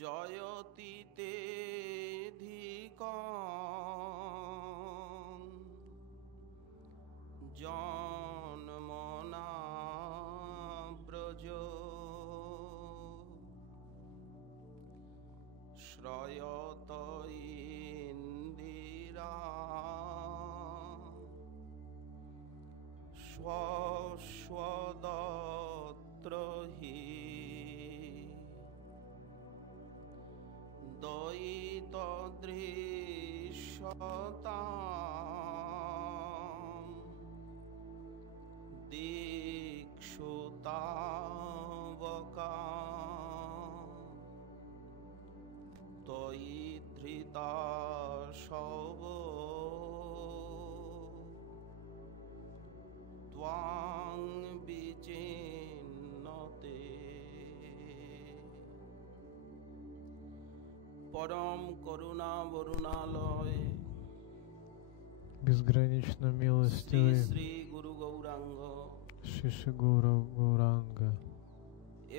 জয়তি তে ধিকং জন্মনা ব্রজ শ্রয়ত ইন্দিরা স্বস্বদত্র হি দয়িতদৃশ্যতাম দীক্ষুতাবকা তয়ি ধৃতা সব ত্বাং বিচিন্নতে। পরম করুণা বরুণালয় безгранично милостивый শ্রী গুরু গৌরাঙ্গ Шиши Гуру Гауранга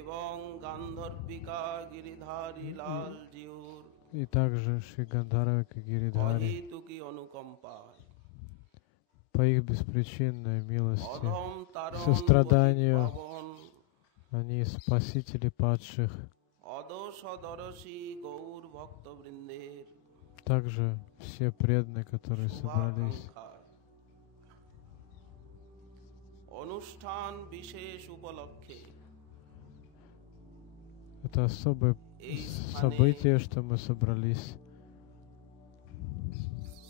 এবং গান্ধর্বিকা গিরিধারী লাল জিউর и также Шри Гандхарвика Гиридхари অহেতুকি অনুকম্পায় по их беспричинной милости, অধম তারণ состраданию, পাবন они спасители падших, অদোষদরসী গৌর ভক্তবৃন্দের также все преданные, которые собрались. শুভাকাঙ্ক্ষায় অনুষ্ঠান বিশেষ উপলক্ষে Это особое событие, что мы собрались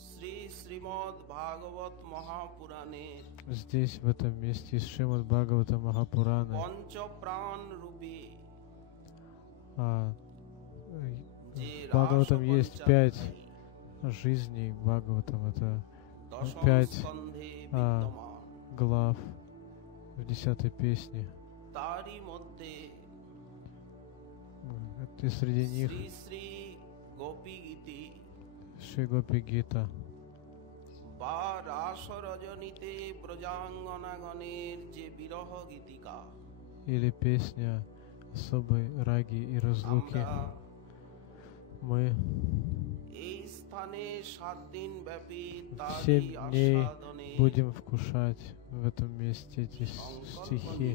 শ্রী শ্রীমদ্ ভাগবত মহাপুরাণের здесь, в этом месте, из Шримад Бхагавата Махапурана. পঞ্চপ্রাণ рубе В Бхагаватам есть 5 жизней. Бхагаватам это 5 глав в 10-й песне. তারই মধ্যে И среди них শ্রী শ্রী গোপী গীতি Шри Гопи Гита বা রাস রজনীতে ব্রজাঙ্গনাগণের যে বিরহ গীতিকা или песня особой раги и разлуки. Мы এই স্থানে 7 দিন ব্যাপী 7 дней будем вкушать в этом месте эти стихи.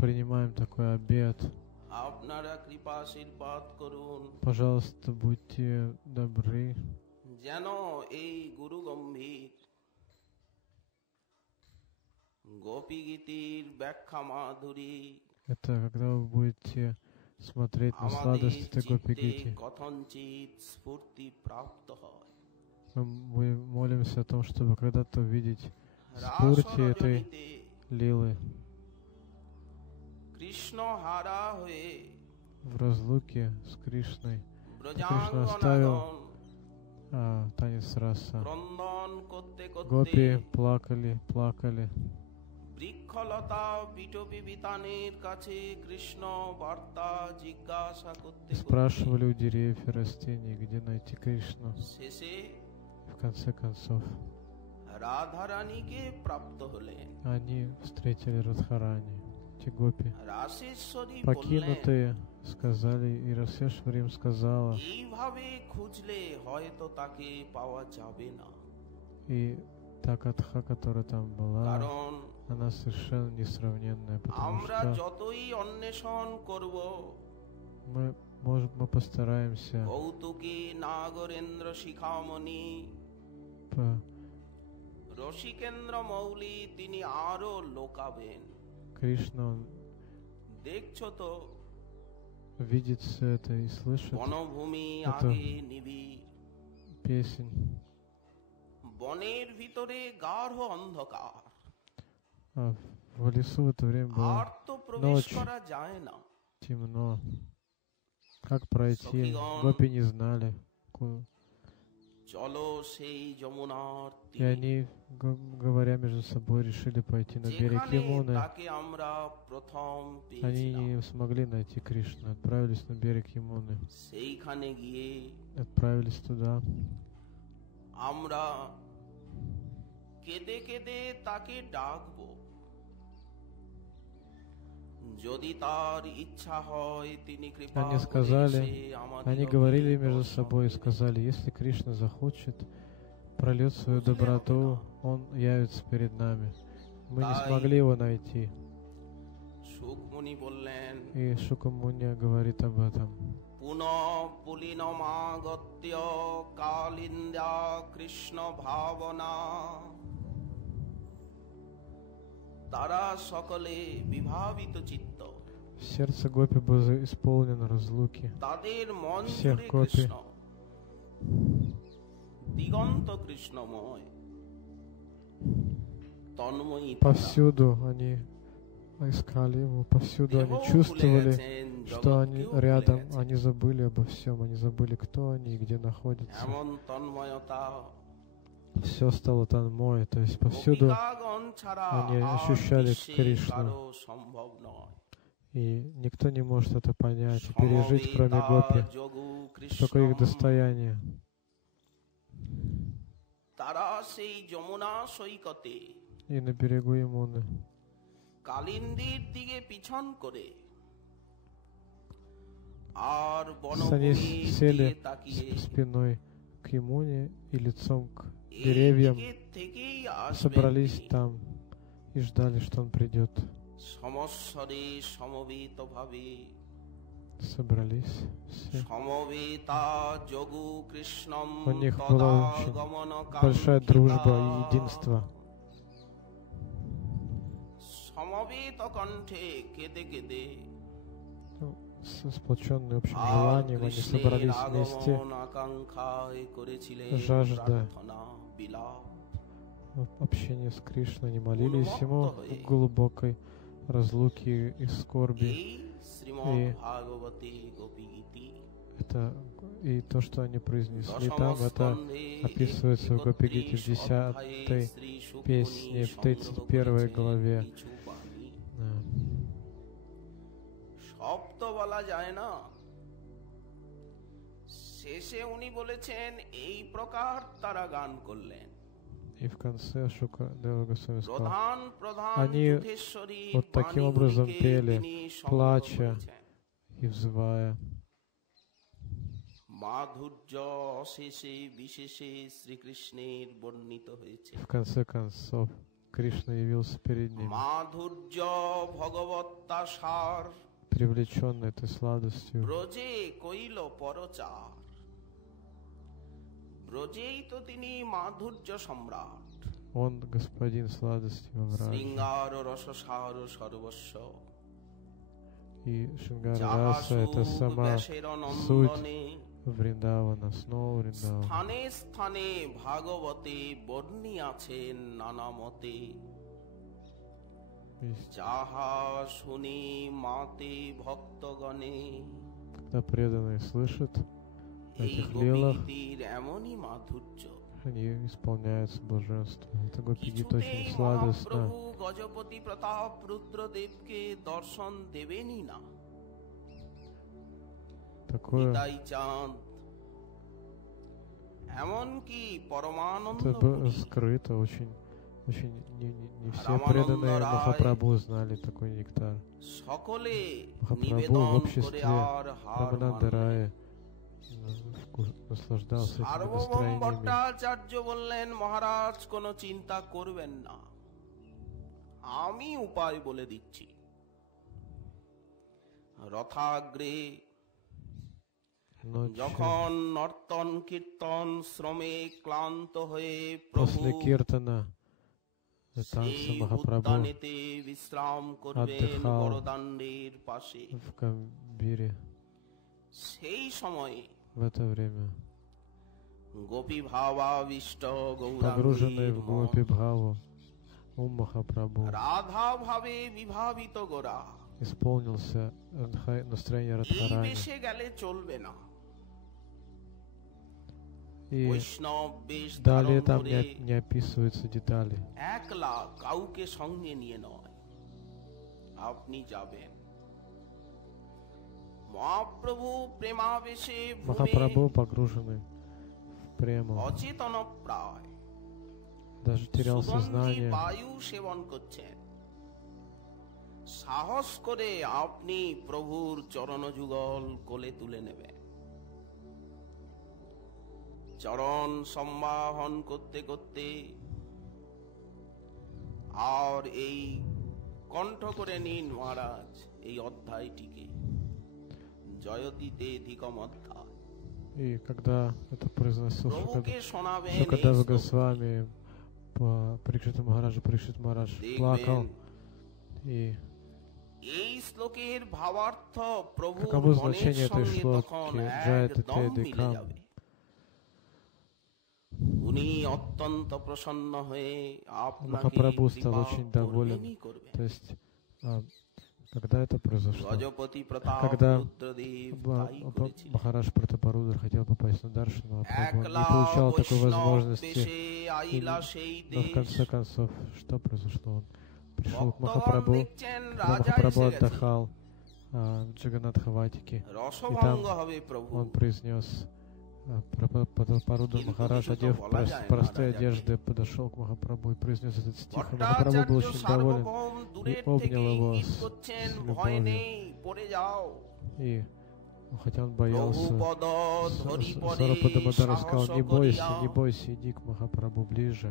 Принимаем такой обет. আপনারা কৃপা আশীর্বাদ করুন, Пожалуйста, будьте добры, যেন এই গুরু গম্ভীর গোপী গীতির ব্যাখ্যা মাধুরী это когда вы будете смотреть на сладость этой Гопи Гити. কথঞ্চিত স্ফূর্তি প্রাপ্ত হয়। Мы молимся о том, чтобы когда-то увидеть спурти этой лилы কৃষ্ণ হারা হয়ে в разлуке с Кришной. Кришна ব্রজাঙ্গনাগণ оставил танец раса. ক্রন্দন করতে করতে Гопи плакали. বৃক্ষলতা বিটপি বিতানের কাছে কৃষ্ণ বার্তা জিজ্ঞাসা করতে Спрашивали у деревьев и растений, где найти Кришну. শেষে В конце концов, রাধারানীকে প্রাপ্ত হলেন। они встретили Радхарани. Эти гопи, রাসেশ্বরী বললেন, покинутые, сказали, и Расешвари им сказала, এইভাবে খুঁজলে হয়তো তাকে পাওয়া যাবে না, и та катха, которая там была, কারণ она совершенно несравненная, потому আমরা что যতই অন্বেষণ করব мы постараемся কৌতুকী নাগরেন্দ্র শিখামণি রসিকেন্দ্র মৌলি তিনি আরো লোকাবেন। Кришна, он দেখছো তো видит все это и слышит বনভূমি эту আগে নিবিড়, песнь. বনের ভিতরে গাঢ় অন্ধকার, А в лесу в это время было আর তো প্রবেশ ночь, করা যায় না। темно. Как пройти? Сохигон. Гопи не знали. চলো সেই যমুনার И তীরে, они, говоря между собой, решили пойти на берег যেখানে Ямуны. তাকে আমরা প্রথম Они পেয়েছিলাম। не смогли найти Кришну, отправились на берег Ямуны. সেইখানে গিয়ে Отправились туда. আমরা কেঁদে কেঁদে তাকে ডাকবো, Они сказали, они говорили между собой и сказали, если Кришна захочет, прольет свою доброту, Он явится перед нами. Мы не смогли его найти. И Шукамуни говорит об этом. Сердце гопи было исполнено разлуки. Всех гопи. Повсюду они искали его, повсюду они чувствовали, что они рядом, они забыли обо всем, они забыли, кто они и где находятся. Все стало танмой, то есть повсюду они ощущали Кришну. И никто не может это понять и пережить, кроме гопи, только их достояние. И на берегу Ямуны они сели спиной к Ямуне и лицом к деревьям, собрались там и ждали, что он придет. Собрались все. У них была очень большая дружба и единство. С сплоченным общим желанием они собрались вместе, жажда общения с Кришной, они молились ему в глубокой разлуки и скорби. И то, что они произнесли там, это описывается в Гопи-гите в 10-й песне, в 31 главе. И в конце Шукадева Госвами сказал, они вот таким образом пели, плача и взывая. В конце концов, Кришна явился перед ними, привлеченный этой сладостью. Он господин сладости во Враже. И Шингара Раса — это сама суть Вриндавана, снова Вриндавана. Когда преданные слышат в этих лилах, они исполняются блаженством. Это Гопи-гита очень сладостно. Такое это было скрыто, очень не все преданные Махапрабху знали такой нектар. Махапрабху в обществе Рамананда Рая наслаждался этими настроениями. После киртана и танца Махапрабху отдыхал в Гамбире. В это время, погруженный в Гопи-бхаву, ум Махапрабху исполнился настроение Радхарани. И далее там не описываются детали. Махапрабху погруженный в прему, даже терял сознание, সাহস করে আপনি প্রভুর চরণ যুগল কোলে তুলে নেবেন। চরণ সম্বাহন করতে করতে আর এই কণ্ঠ করে নিন মহারাজ এই অধ্যায়টিকে, জয়তীতে ধিকম অধ্যায়। И когда это произносил Шукадева Госвами, Парикшита Махарадж плакал, и каково значение этой шлоки Джаяти Тедикам. Махапрабху стал очень доволен. То есть, когда это произошло? Когда Махарадж Пратапарудра хотел попасть на Даршану, а Прабху не получал такой возможности. Но в конце концов, что произошло? Он пришел к Махапрабху, когда Махапрабху отдыхал в Джаганнатхаватике, и там он произнес, Пратапарудра Махарадж, одев простые одежды, подошел к Махапрабху и произнес этот стих. И Махапрабху был очень доволен и обнял его с любовью. И хотя он боялся, Сарупада Мадара сказал: не бойся, иди к Махапрабху ближе.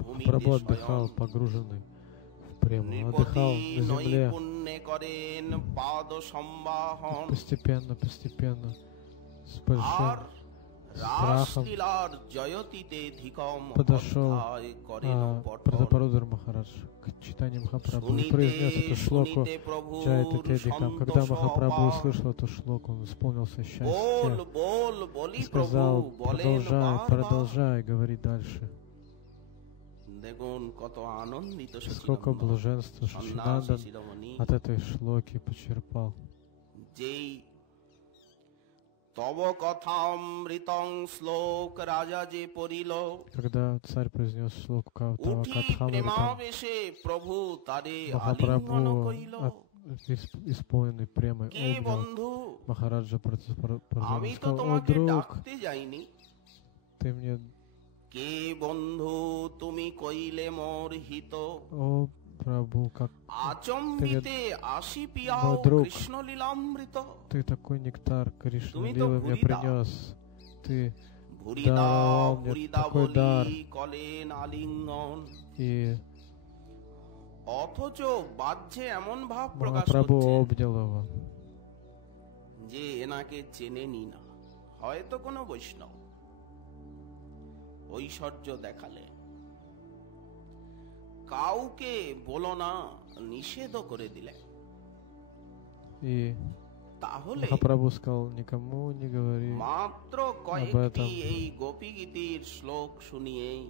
Махапрабху отдыхал, погруженный в прему, отдыхал на земле. Постепенно, с большим страхом подошел Пратапарудра Махарадж к читанию Махапрабху и произнес эту шлоку Джаяти Тедикам. Когда Махапрабху услышал эту шлоку, он исполнился счастья и сказал: продолжай, говори дальше. Сколько блаженства Шачинандан от этой шлоки почерпал. Когда царь произнес шлоку Тава Катхамритам, Махапрабху, исполненный премой, обнял Махараджа Пратапарудра и сказал: о, друг, ты мне... О, Прабху, как ты мне, мой друг, ты такой нектар Кришны Лилы мне принес, ты даровал мне такой дар, и Махапрабху обнял его. ঐশ্বর্য দেখালে, কাউকে বলো না, নিষেধ করে দিলে। И Махапрабху сказал: никому не говори মাত্র কয়েকটি এই গোপী গীতির শ্লোক শুনিয়েই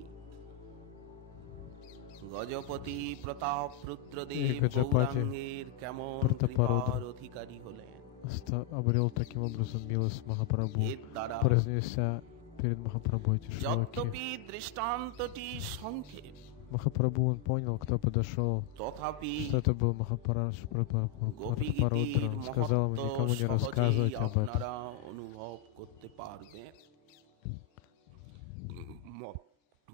গজপতি প্রতাপ রুদ্রদেব গৌরাঙ্গের কেমন কৃপার অধিকারী হলেন। Обрел таким образом милость Махапрабху, произнеся перед Махапрабху эти шлоки. Махапрабху, он понял, кто подошел, что это был Махапарадж Пратапарудра. Он сказал ему никому не рассказывать об этом.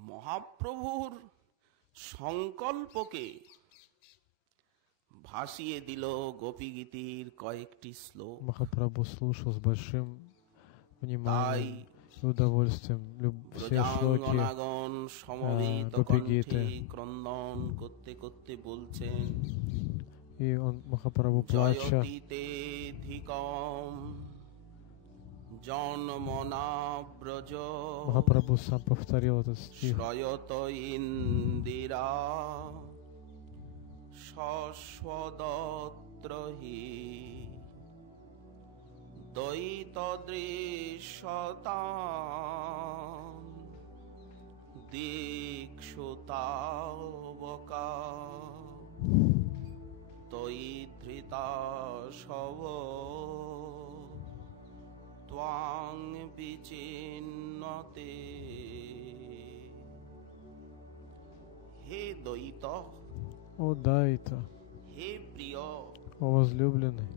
মহাপ্রভুর সংকল্পকে ভাসিয়ে দিল গোপী গীতির কয়েকটি শ্লোক। Махапрабху слушал с большим вниманием и удовольствием все шлоки Гопи-гиты. И он, Махапрабху, плача, Махапрабху сам повторил этот стих. দ্বৈতদৃশ্যতাম দীক্ষুতাবকা তৈধৃতা শব ত্বাং বিচিন্নতে। হে দ্বৈত, о Дайта, হে প্রিয়, о возлюбленный,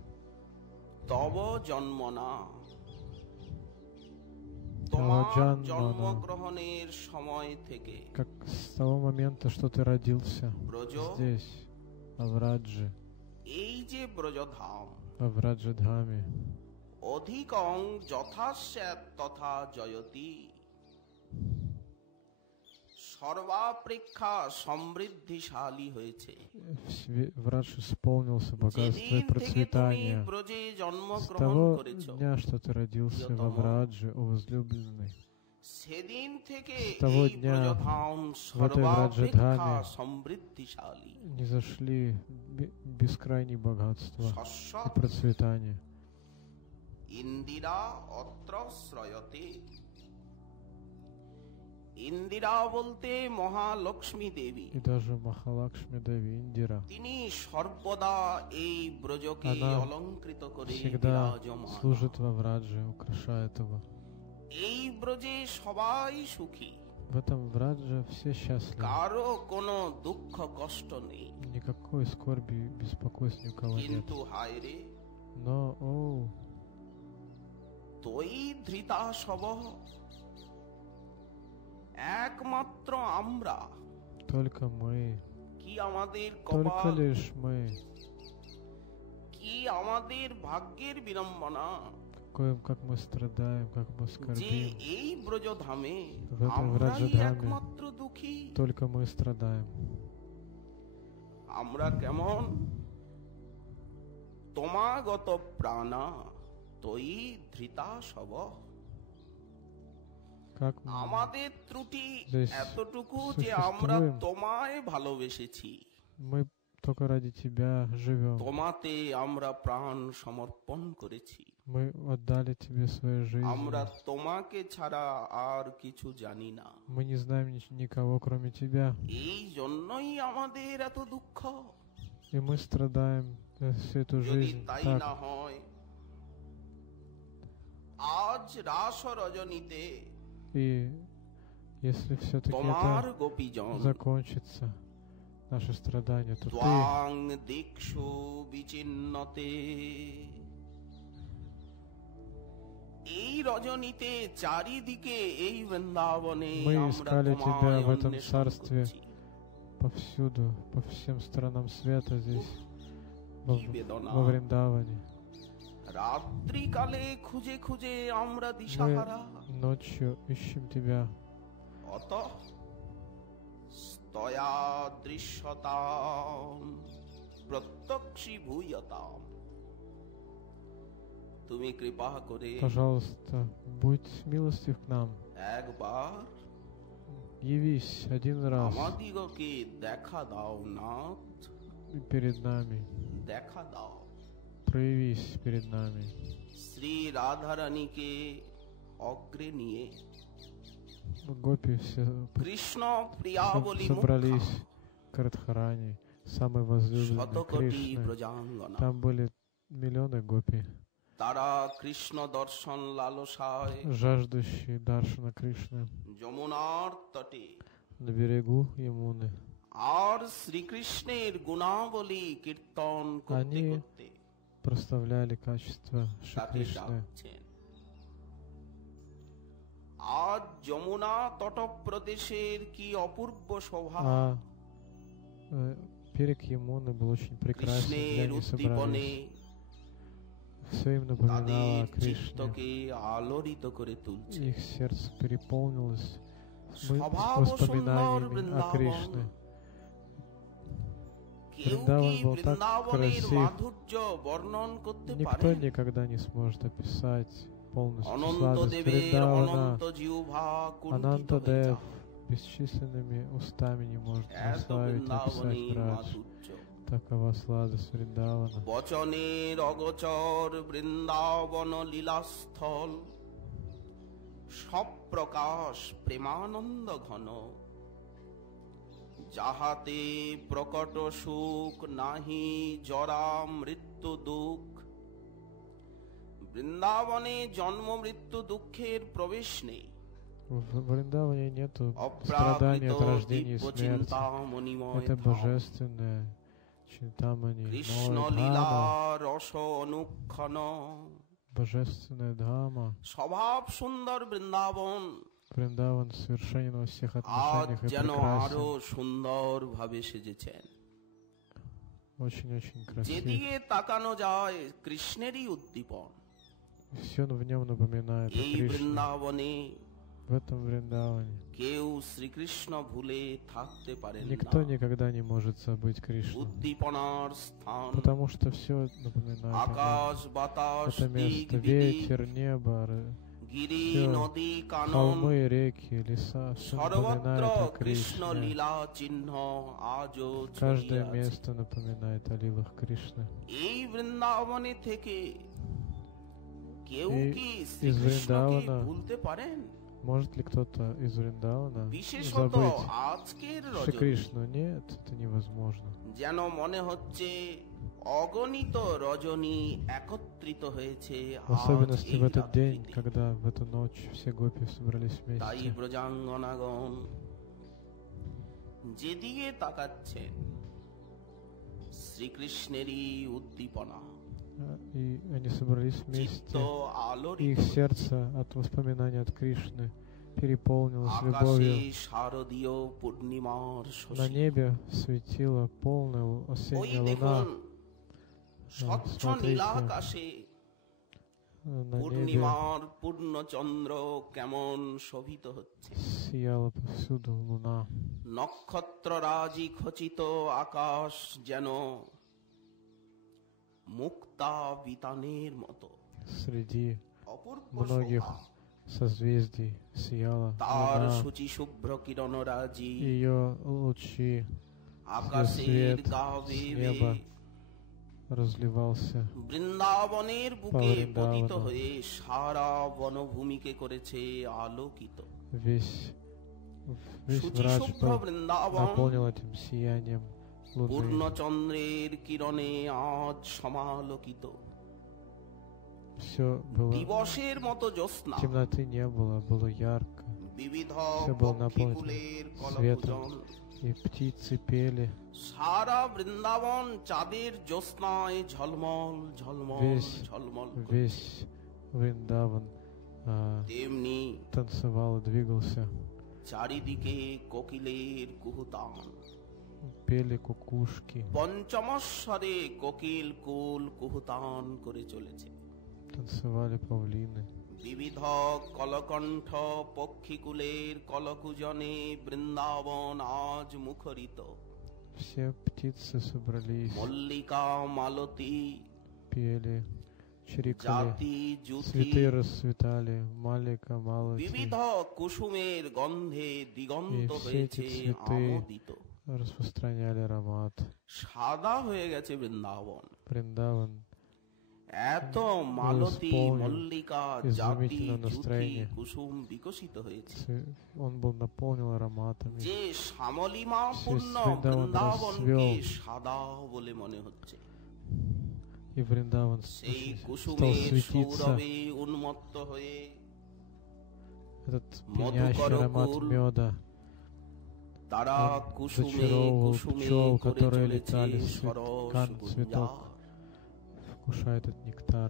তব জন্মনা তোমার জন্মগ্রহণের সময় থেকে как с того момента, что ты родился здесь, в Враджи, এই যে ব্রজধাম, в Враджадхаме, অধিকং যথাস্যাৎ তথা জয়তি, সর্বাপেক্ষা সমৃদ্ধিশালী হয়েছে। Врадж исполнился богатство и процветание. С того дня, что ты родился во Врадже, о возлюбленный, সেদিন থেকে с того এই дня ব্রজধাম в этой সর্বাপেক্ষা Враджадхаме সমৃদ্ধিশালী, низошли бескрайние богатства и процветание. ইন্দিরা অত্র শ্রয়তে। ইন্দিরা বলতে মহালক্ষ্মী দেবী। И даже Махалакшми Деви, Индира, তিনি সর্বদা এই ব্রজকে она অলংকৃত করে всегда বিরাজমান। служит во Врадже, украшает его. এই ব্রজে সবাই সুখী, В этом Врадже все счастливы. কারো কোনো দুঃখ কষ্ট নেই। Никакой скорби и беспокойств ни у кого нет. কিন্তু হায় রে, Но, তৈ ধৃতা সব, একমাত্র আমরা, только мы, কি আমাদের только কপাল, лишь мы, কি আমাদের ভাগ্যের বিড়ম্বনা, как мы страдаем, как мы যে скорбим. এই ব্রজধামে В этом আমরাই Враджадхаме একমাত্র দুঃখী। только мы страдаем. আমরা কেমন? তোমাগত প্রাণা তৈ ধৃতা সব। Как আমাদের ত্রুটি здесь এতটুকু যে আমরা существуем, তোমায় ভালোবেসেছি, мы только ради тебя живем. তোমাতে আমরা প্রাণ সমর্পণ করেছি, Мы отдали тебе свою жизнь. আমরা তোমাকে ছাড়া আর কিছু জানি না। Мы не знаем никого, кроме тебя. এই জন্যই আমাদের এত দুঃখ। И мы страдаем всю эту যদি жизнь তাই так. না হয়, আজ রাস রজনীতে И если все-таки তোমার это গোপীজন закончится, наши страдания, то ты ত্বাং দীক্ষু বিচিন্নতে, এই রজনীতে চারিদিকে এই বৃন্দাবনে Мы আমরা искали тебя তোমায় в этом অন্বেষণ царстве করছি। повсюду, по всем сторонам света здесь, কি বেদনা! во Вриндаване. রাত্রিকালে খুঁজে খুঁজে আমরা দিশাহারা, Мы ночью ищем тебя, অত স্তয়া দৃশ্যতাম প্রত্যক্ষী ভূয়তাম। তুমি কৃপা করে пожалуйста, будь милостив к нам. একবার Явись один раз আমাদিগকে দেখা দাও নাথ, перед нами, দেখা দাও। проявись перед нами. শ্রী রাধারানীকে অগ্রে নিয়ে Гопи все কৃষ্ণ প্রিয়াবলী собрались к Радхарани, самой возлюбленной শতকোটি Кришны. প্রজাঙ্গনা। Там были миллионы гопи, তারা কৃষ্ণ দর্শন লালসায় жаждущие Даршана Кришны যমুনার তটে на берегу Ямуны. আর শ্রীকৃষ্ণের গুণাবলী কীর্তন করতে Они করতে прославляли качество Шри তাকে Кришны. ডাকছেন। আজ যমুনা তট প্রদেশের কি অপূর্ব শোভা, А берег Ямуны был очень прекрасен, где কৃষ্ণের они উদ্দীপনে собрались. Все им напоминало তাদের о Кришне. চিত্তকে আলোড়িত করে তুলছে। Их сердце переполнилось স্বভাব সুন্দর воспоминаниями о বৃন্দাবন, Кришне. কেউ কি Вриндаван был так বৃন্দাবনের красив, মাধুর্য বর্ণন করতে никто পারে? никогда не сможет описать полностью অনন্ত сладость দেবের Вриндавана. অনন্ত জিহ্বা কুণ্ঠিত Ананта হয়ে Дев যায়। бесчисленными устами не может এত прославить и описать বৃন্দাবনী Врадж. মাধুর্য, Такова сладость Вриндавана. বচনের অগোচর বৃন্দাবন লীলাস্থল, সব প্রকাশ প্রেমানন্দ ঘন, যাহাতে প্রকট সুখ নাহি জরা মৃত্যু দুঃখ। বৃন্দাবনে জন্ম মৃত্যু দুঃখের প্রবেশ নেই। В Вриндаване нету অপ্রাকৃত страданий от рождения и দিব্য смерти. চিন্তা মণিময় Это ধাম। божественное Чинтамани, কৃষ্ণ Мой লীলা Дхама. রস অনুক্ষণ, божественная Дхама, স্বভাব সুন্দর বৃন্দাবন Вриндаван совершенен во всех আজ отношениях и যেন আরো прекрасен. সুন্দরভাবে সেজেছেন। Очень-очень красив. যেদিকে তাকানো যায় কৃষ্ণেরই উদ্দীপন। Все в нем напоминает о এই Кришне. বৃন্দাবনে В этом Вриндаване কেউ শ্রীকৃষ্ণ ভুলে থাকতে পারে না। никто никогда не может забыть Кришну. উদ্দীপনার স্থান Потому что все напоминает о আকাশ нем. বাতাস Это দিক место, বিদিক, ветер, небо, গিরি всё, নদী কানন, холмы, реки, леса, все সর্বত্র напоминает о কৃষ্ণ Кришне. লীলা চিহ্ন আজও ছড়িয়ে Каждое আছে। место напоминает о лилах Кришны. এই বৃন্দাবনে থেকে কেউ И কি из শ্রীকৃষ্ণকে Вриндавана ভুলতে পারেন? Может ли кто-то из Вриндавана বিশেষত забыть আজকের Шри রজনী Кришну? Нет, это невозможно. যেন মনে হচ্ছে অগণিত রজনী একত্রিত হয়েছে В আজ особенности এই в этот день, রাত্রিতে। когда в эту ночь все гопи собрались তাই вместе. ব্রজাঙ্গনাগণ যেদিকে তাকাচ্ছেন শ্রীকৃষ্ণেরই উদ্দীপনা, И они собрались চিত্ত вместе. И আলোড়িত их сердце от воспоминаний от Кришны переполнилось আকাশে любовью. শারদীয় পূর্ণিমার На শশী। небе светила полная ওই осенняя দেখুন луна. স্বচ্ছ смотрите, নীলাকাশে На небе পূর্ণিমার পূর্ণচন্দ্র কেমন শোভিত হচ্ছে। сияла повсюду луна. নক্ষত্ররাজি খচিত আকাশ যেন মুক্তা বিতানের মতো Среди অপূর্ব многих শোভা। созвездий сияла তার луна. সূচি শুভ্র কিরণরাজি Ее лучи, আকাশের свет গা с বেয়ে неба разливался বৃন্দাবনের по বুকে পতিত Вриндавану. হয়ে সারা বনভূমিকে করেছে আলোকিত। Весь সূচি врач শুভ্র был বৃন্দাবন наполнил этим сиянием луны. পূর্ণচন্দ্রের কিরণে আজ সমালোকিত। Все было, দিবসের মতো জ্যোৎস্না, темноты не было, было ярко. বিবিধ Все было পক্ষীকুলের наполнено светом, কলকুজন, и птицы пели. সারা বৃন্দাবন চাঁদের জ্যোৎস্নায় ঝলমল ঝলমল Весь- ঝলমল। Весь Вриндаван তেমনি танцевал и двигался. চারিদিকে কোকিলের কুহুতান, Пели кукушки, পঞ্চমস্বরে কোকিল কুল কুহুতান করে চলেছে। танцевали павлины. বিবিধ কলকণ্ঠ পক্ষীকুলের কলকুজনে বৃন্দাবন আজ মুখরিত। Все птицы собрались, মল্লিকা মালতী пели, чирикали. জাতি জুতি Цветы расцветали, малика, বিবিধ малати, কুসুমের গন্ধে দিগন্ত И все হয়েছে эти цветы আমোদিত। распространяли аромат. সাদা হয়ে গেছে বৃন্দাবন। Вриндаван এত মালতী исполнен মল্লিকা জাতি изумительное জুতি настроение. কুসুম বিকশিত হয়েছে, Он был наполнен ароматами. যে শ্যামলিমা পূর্ণ Вриндаван বৃন্দাবনকে расцвел. সাদা বলে মনে হচ্ছে। И Вриндаван সেই стал কুসুমের светиться. সৌরভে উন্মত্ত হয়ে Этот пьянящий аромат Мадхукаракул. меда. তারা Он কুসুমে зачаровывал কুসুমে пчел, করে которые চলেছে летали с সরস ткань গুঞ্জা। цветок, вкушая этот нектар.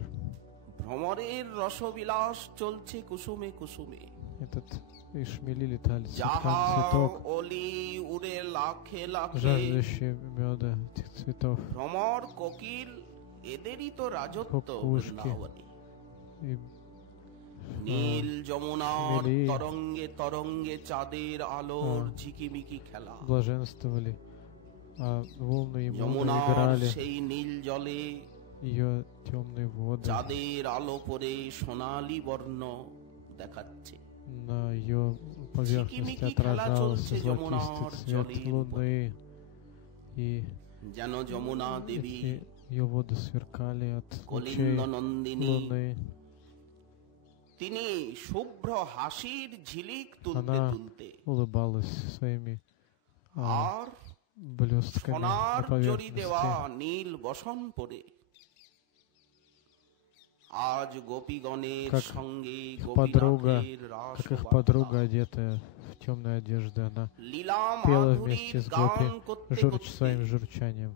ভ্রমরের রসবিলাস চলছে কুসুমে কুসুমে। Этот и шмели летали с যাহা ткань цветок, অলি উড়ে লাখে লাখে, жаждущие меда этих цветов. ভ্রমর কোকিল এদেরই তো রাজত্ব Кукушки. বৃন্দাবনে। И নীল যমুনার মিলি। তরঙ্গে তরঙ্গে চাঁদের আলোর ঝিকিমিকি খেলা। блаженствовали, а волны и молнии যমুনার играли, সেই নীল জলে ее темные воды চাঁদের আলো পরে সোনালী বর্ণ দেখাচ্ছে। на ее поверхности ঝিকিমিকি খেলা отражался চলছে যমুনার золотистый цвет জলের উপরে। луны, и যেন যমুনা দেবী ее воды сверкали от лучей কলিন্দ নন্দিনী, луны. তিনি শুভ্র হাসির ঝিলিক তুলতে Она তুলতে улыбалась своими আর блестками সোনার на জড়ি দেওয়া поверхности. নীল বসন পরে আজ গোপীগণের Как সঙ্গে подруга, গোপীনাথের রাস Как их বার্তা। подруга, одетая в темные одежды, она লীলা пела মাধুরীর вместе с গান гопи, করতে журч করতে своим журчанием,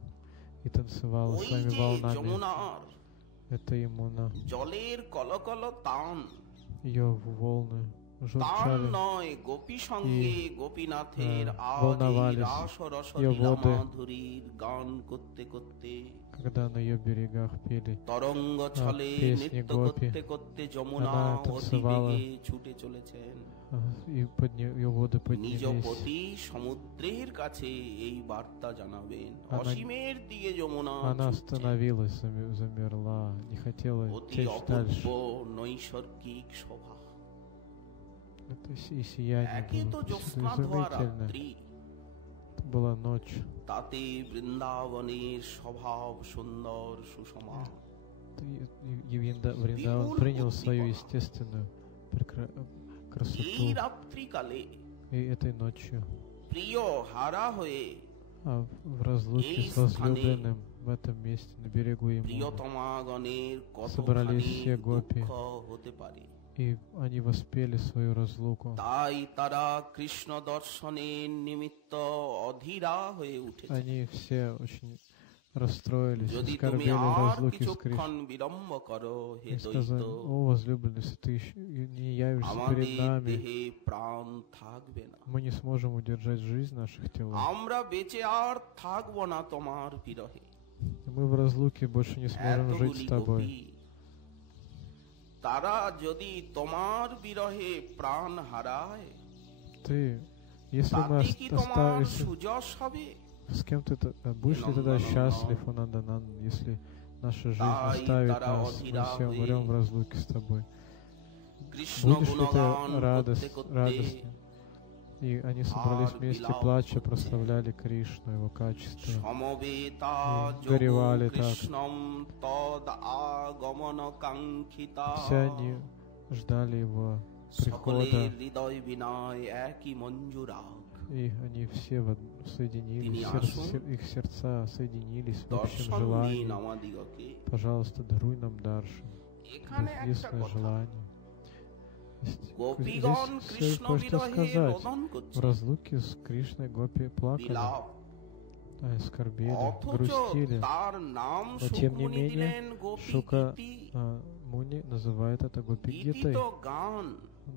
и танцевала ওই своими যে волнами. যমুনার Это ему на জলের কলকল তান ее волны তান журчали, নয় গোপী সঙ্গে গোপীনাথের আজ এই волновались রাস ее রসলীলা воды, মাধুরীর গান করতে করতে когда на ее берегах пели. তরঙ্গ ছলে песни নৃত্য গোপী। করতে করতে যমুনা Она অতি танцевала, বেগে ছুটে চলেছেন и ее воды নিজ поднялись. পতি সমুদ্রের কাছে এই বার্তা জানাবেন Она- অসীমের দিকে যমুনা Она ছুটছে। остановилась, замерла, не хотела অতি течь অপূর্ব дальше. নৈসর্গিক শোভা Это и сияние একে তো было জ্যোৎস্না ধোয়া изумительное. রাত্রি Это была ночь. তাতে বৃন্দাবনের স্বভাব সুন্দর সুষমা И Вриндаван Випул принял свою Уттипана. естественную এই красоту. রাত্রিকালে И этой ночью, প্রিয় হারা হয়ে а в разлуке Ей с возлюбленным в этом месте, на берегу ему, প্রিয়তমাগণের Собрались কতখানি все гопи. দুঃখ হতে পারে и они воспели свою разлуку. তাই তারা কৃষ্ণ দর্শনের নিমিত্ত অধীরা হয়ে উঠেছে Они все очень расстроились, যদি তুমি оскорбели в আর разлуке с কিছুক্ষণ Кришной. বিলম্ব করো হে И দৈত্য сказали: «О, возлюбленный, если ты не явишься перед আমাদের нами, দেহে প্রাণ থাকবে না мы не сможем удержать жизнь наших тел. আমরা বেঁচে আর থাকবো না তোমার বিরহে Мы в разлуке больше не сможем жить এতগুলি с тобой». গোপী তারা যদি তোমার বিরহে প্রাণ হারায় Ты, если мы তাতে কি তোমার оставишься, সুযশ হবে с кем ты будешь ли тогда Нандананан. счастлив, Ананданан, если наша жизнь Тай оставит тара нас, мы одхира все хуе. умрем в разлуке с тобой? কৃষ্ণ Будешь ли ты গুণগান করতে করতে радостным? И они собрались вместе, Билал плача, করছে। прославляли Кришну, Его качество. সমবেতা И যোগু горевали так. কৃষ্ণম তদ আগমন কাঙ্ক্ষিতা Все они ждали Его সকলের прихода, হৃদয় বিনয় একই মঞ্জুরাগ и они все соединились, Тини асун. их сердца соединились в общем দর্শন দিন желании. আমাদিগকে Пожалуйста, даруй нам даршин, এখানে একটা единственное কথা желание. গোপীগণ Здесь কৃষ্ণ кое-что বিরহে сказать. রোদন В করছে разлуке с Кришной гопи плакали, বিলাপ скорбели, অথচ грустили. তার নাম Но тем не সুখমুনি менее, দিলেন গোপী Шука গীতি Муни называет это гопи গীতি гитой. তো গান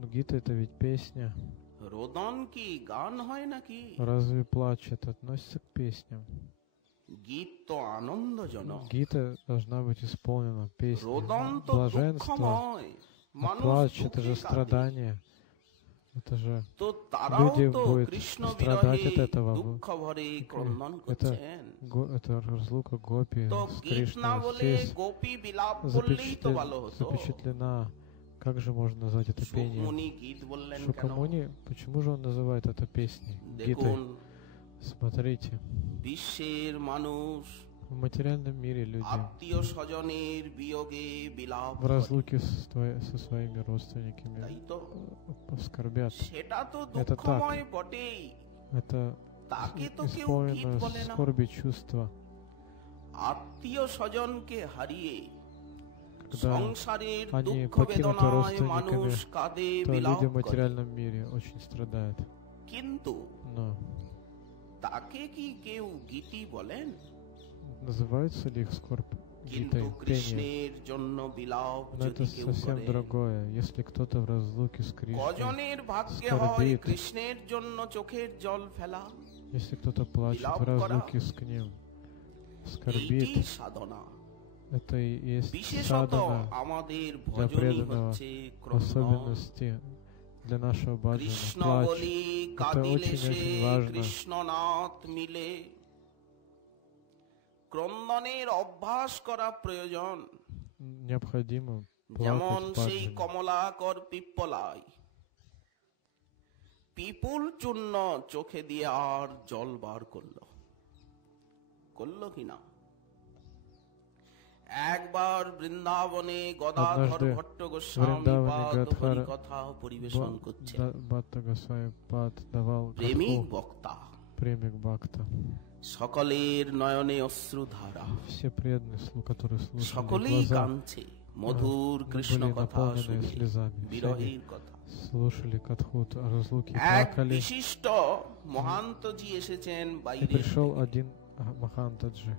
Но гита это ведь песня. রোদন কি গান হয় নাকি Разве плач это относится к песням? গীত তো আনন্দজনক Гита должна быть исполнена песней. রোদন তো Блаженство, দুঃখময় а মানুষ плач это же দুঃখে কাঁদে। страдание. Это же তো তারাও люди তো будут কৃষ্ণ страдать বিরহে от этого. দুঃখ ভরে ক্রন্দন Это, করছেন это разлука гопи তো с গীত না Кришной. বলে Здесь গোপী বিলাপ বললেই তো ভালো হতো запечатлена. Как же можно назвать это пением? সুখমুনি গীত বললেন কেন Шукамуни, почему же он называет это песней? দেখুন Гитой. Смотрите, বিশ্বের মানুষ в материальном мире люди আত্মীয় স্বজনের বিয়োগে বিলাপ в করে। разлуке со своими родственниками তাই তো скорбят. সেটা তো Это দুঃখময় বটেই Это তাকে তো কেউ গীত исполнено বলে না скорби чувства, আত্মীয় স্বজনকে হারিয়ে когда সংসারের они দুঃখ покинуты বেদনায় মানুষ родственниками, কাঁদে то বিলাপ люди в করে материальном мире очень страдают. কিন্তু Но তাকে কি কেউ গীতি বলেন называется ли их скорбь কিন্তু гитой, пением? কৃষ্ণের জন্য বিলাপ Но যদি это কেউ совсем করে другое. Если кто-то в разлуке с Кришной, কজনের ভাগ্যে скорбит. হয় কৃষ্ণের জন্য চোখের জল ফেলা если кто-то плачет Билав в разлуке с ним, এইটি скорбит, সাধনা это и есть বিশেষত садхана, আমাদের для ভজনই преданного, হচ্ছে в ক্রন্দন особенности для нашего баджана. কৃষ্ণ Плач. বলি Это কাঁদিলে очень, সে очень важно. কৃষ্ণনাথ মিলে ক্রন্দনের অভ্যাস করা প্রয়োজন Необходимо যেমন плакать সেই баджане. কমলাকর পিপ্পলায় পিপুল চূর্ণ চোখে দিয়ে আর জল বার করলো কিনা একবার বৃন্দাবনে গদাধর Однажды ভট্ট в গোস্বামী Вриндаване পাদ Гададхар হরিকথা পরিবেশন করছে Бхатта Госвами Пад давал প্রেমিক Катху, বক্তা премик Бхакта. সকলের নয়নে অশ্রুধারা Все преданные, которые слушали, সকলেই глаза কাঁদছে মধুর কৃষ্ণ были কথা наполнены শুনে слезами. Все они বিরহের কথা слушали Катху о разлуке и এক плакали. বিশিষ্ট মহান্তজি এসেছেন И বাইরে пришел один Махантаджи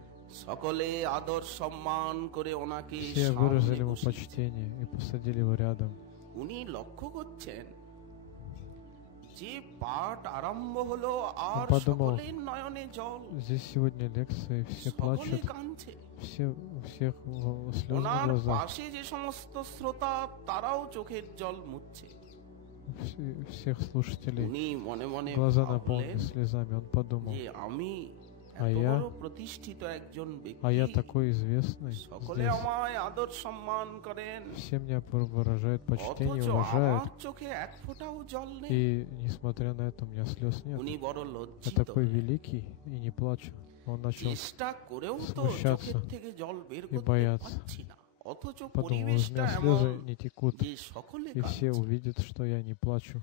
সকলে আদর সম্মান করে ওনাকে Все выразили ему সামনে почтение и посадили его рядом. উনি লক্ষ্য করছেন যে পাঠ আরম্ভ হলো আর подумал, সকলের নয়নে জল, Здесь сегодня лекция, и все সকলে плачут, কাঁদছে। у всех слезы на ওনার глазах. পাশে যে সমস্ত শ্রোতা তারাও চোখের জল মুছছে। Всех слушателей উনি মনে মনে глаза ভাবলেন наполнены слезами. Он подумал, যে আমি А এত я? বড় প্রতিষ্ঠিত একজন а ব্যক্তি, я такой известный সকলে здесь. আমায় আদর সম্মান করেন, Все меня выражают почтение, অথচ уважают. আমার চোখে এক ফোঁটাও জল নেই। И несмотря на это, у меня слез нет. উনি বড় Я লজ্জিত, такой великий и не плачу. Он начал চেষ্টা করেও তো смущаться চোখের থেকে জল বের и করতে бояться. পারছি না, অথচ Подумал, из পরিবেশটা меня এমন слезы не текут. যে সকলে И все কাঁদছে। увидят, что я не плачу.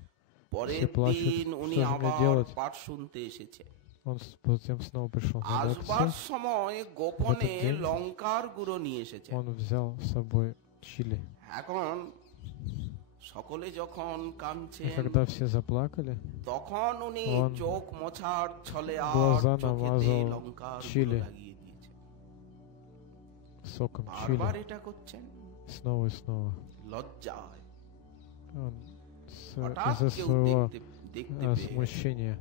পরের плачут. দিন উনি Что же мне আবার делать? পাঠ শুনতে এসেছে। Он затем снова пришел на আসবার лекцию. সময় গোপনে В этот день লঙ্কার গুঁড়ো নিয়ে এসেছে। Он взял с собой чили. এখন সকলে যখন И কাঁদছেন когда все заплакали, তখন উনি он চোখ মোছার ছলে আর глаза চোখেতে намазал লঙ্কার গুঁড়ো чили. লাগিয়ে দিয়েছে। соком বারবার чили. এটা করছেন Снова и снова. লজ্জায়, Он হঠাৎ из-за কেউ своего দেখতে পেয়ে смущения,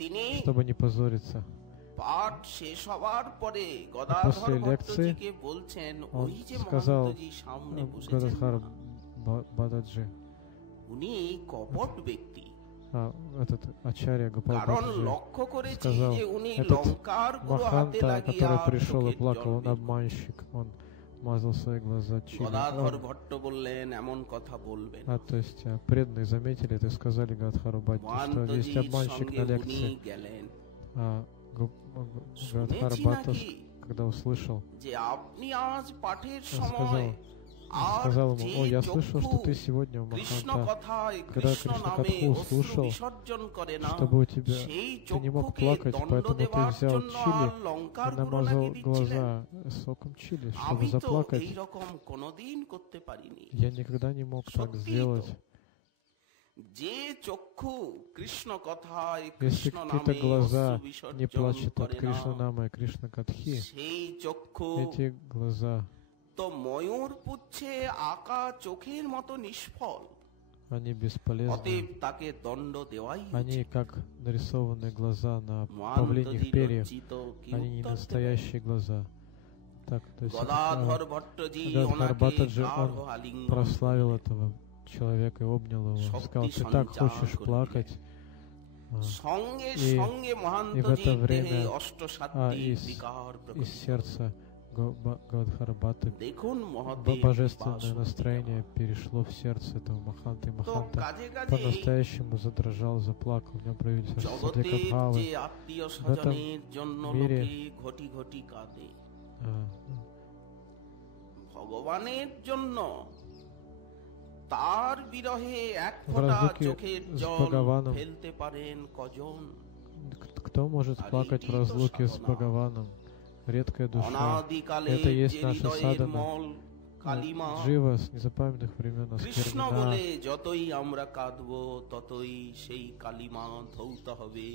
তিনি чтобы не позориться, পাঠ শেষ হবার পরে после গদাধর лекции ভট্টজিকে বলছেন, он ওই যে сказал মহন্তজি সামনে বসেছেন Гададхар না, Бададжи, উনি কপট ব্যক্তি, этот Ачарья Гопал কারণ Бададжи, লক্ষ্য করেছি сказал, যে উনি этот লঙ্কার গুঁড়ো হাতে Маханта, লাগিয়ে который আর пришел и চোখের плакал, জল он বের করছেন। обманщик, он мазал свои глаза чили. গদাধর ভট্ট বললেন, এমন কথা বলবেন। То есть преданные заметили это и сказали Гададхару Бхатти, что есть মহান্তজির обманщик সঙ্গে на উনি лекции. গেলেন, Гададхар শুনেছি Бхатта, নাকি когда услышал, যে আপনি আজ পাঠের он সময় আর сказал যে ему, я слышал, চক্ষু что ты сегодня у কৃষ্ণ Маханта, কথায় когда কৃষ্ণ Кришна নামে Катху অশ্রু слушал, বিসর্জন করে না, чтобы у тебя সেই ты не мог চক্ষুকে плакать, দণ্ড поэтому ты দেবার взял জন্য чили আর লঙ্কার и গুঁড়ো намазал লাগিয়ে দিচ্ছিলেন। глаза соком чили, чтобы আমি তো заплакать. এইরকম কোনোদিন করতে পারিনি। Я никогда не мог так সত্যিই তো। сделать. যে চক্ষু কৃষ্ণ কথায় Если কৃষ্ণ какие-то নামে глаза অশ্রু не বিসর্জন плачут от করে Кришна না, Нама и Кришна Катхи, সেই চক্ষু эти глаза, তো ময়ূর পুচ্ছে আঁকা চোখের মতো নিষ্ফল, они бесполезны. অতএব তাকে দণ্ড দেওয়াই Они উচিত। как нарисованные глаза на মহান্তজি павлиньих перьях. লজ্জিত, কি Они не উত্তর দেবেন? настоящие глаза. Так, то есть গদাধর ভট্টজি Гададхар ওনাকে Бхаттаджи, গাঢ় он আলিঙ্গন прославил করলেন। этого человека и обнял его. শক্তি Сказал, ты так সঞ্চার хочешь করে плакать. সঙ্গে И сঙ্গে в মহান্তজি это দেহে время অষ্টসাধ্য বিকার из প্রকট। сердца Гададхара Бхатты দেখুন মহদেব божественное настроение перешло в сердце этого Маханты. И তো Маханта কাজে কাজে по-настоящему задрожал, заплакал. В нем проявились аж জগতের садикабхавы. যে আত্মীয় স্বজনের জন্য মীরে লোকে ঘটি ঘটি কাঁদে, А, ভগবানের জন্য তার বিরহে এক В ফোঁটা разлуке চোখের с জল Бхагаваном ফেলতে পারেন কজন? Кто может плакать в разлуке с Бхагаваном? Редкая душа. অনাদিকালে Это есть যে наша হৃদয়ের садхана. মল কালিমা, Джива с незапамятных времен কৃষ্ণ осквернена. বলে যতই আমরা কাঁদবো ততই সেই কালিমা ধৌত হবে,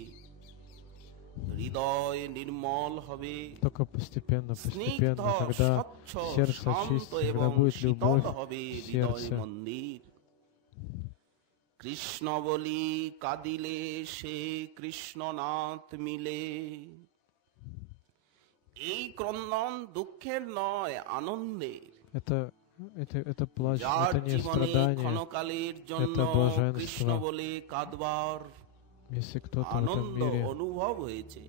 হৃদয় নির্মল হবে, Только постепенно, স্নিগ্ধ когда স্বচ্ছ сердце শান্ত очистится, এবং когда будет শীতল любовь হবে в হৃদয় сердце. মন্দির। কৃষ্ণ বলি কাঁদিলে সে কৃষ্ণনাথ মিলে, এই ক্রন্দন দুঃখের নয় আনন্দের, Это плач, যার это не জীবনে страдание. ক্ষণকালের জন্য это блаженство. কৃষ্ণ বলে কাঁদবার Если кто-то в этом আনন্দ мире অনুভব হয়েছে,